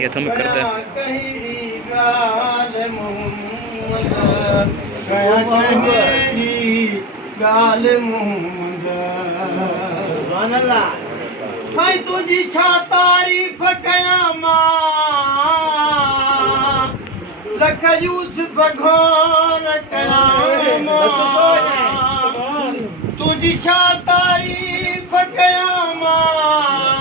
ये थम करता है साईं तुझी छा तारीफ़ कयां मां लख यूसुफ घोर कयां मां तुझी छा तारीफ़ कयां मां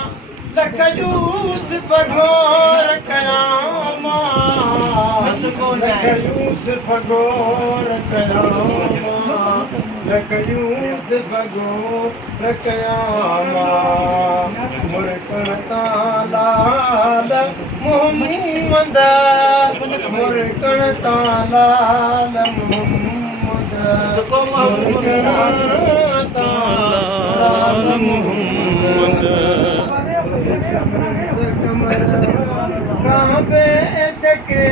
लख यूसुफ घोर कयां मां लख यूसुफ घोर कयां मां लख यूसुफ घोर कयां मां मुर्कण तां लाल मोहम्मद मुर्कण तां लाल मोहम्मद मुर्कण तां लाल मोहम्मद काबे चके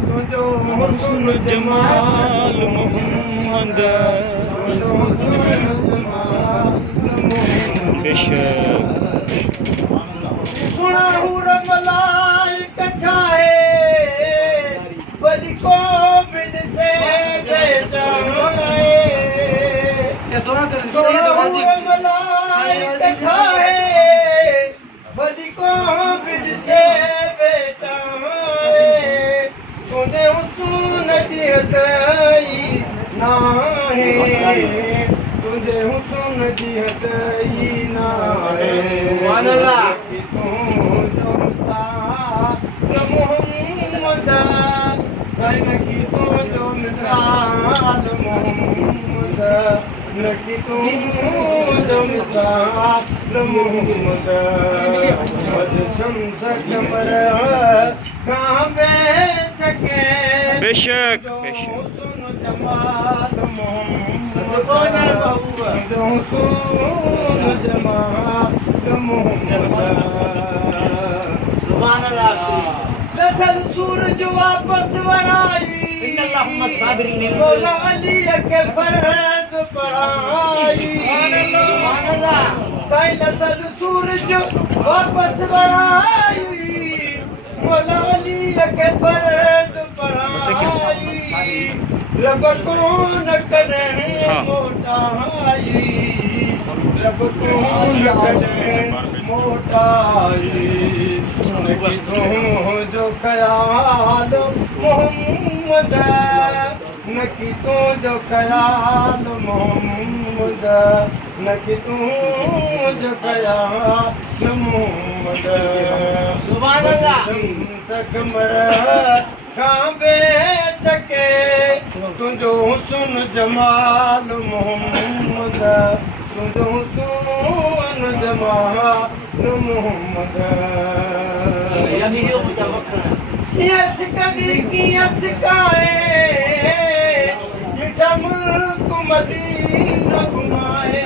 तुझो हुस्न जमाल मोहम्मद सुना रमलाइक छाए बली को बिन से बेजाए रमलाइक छाए बली को बिन से बेटाए तूने हुस्न जी हदई नाहे तुझे हुस्न जी हदई नाहे मोहम्मद साईं की तो जो मिसाल मोहम्मद नकी तो जो मिसाल मोहम्मद मद शम्स कमर काबे चके बेशक जमाल मोहम्मद जमाल मोहम्मद लथल सूरज वापस वराई मौला अली के फर्ज पढ़ाई साईं लथल सूरज वापस वराई मौला अली के फर्ज पढ़ाई रब को न करें मोटाई रब को न करें मोटाई जो ख्याल मोहम्मद नकी तो जो ख्याल मोहम्मद नकी तो जो ख्याल मोहम्मद सुभान अल्लाह कमर काबे चके तुझो हुस्न जमाल मोहम्मद तुझो हुस्न जमाल मोहम्मद यस कभी की यस काए मिठा मुल्क मदीना घुमाए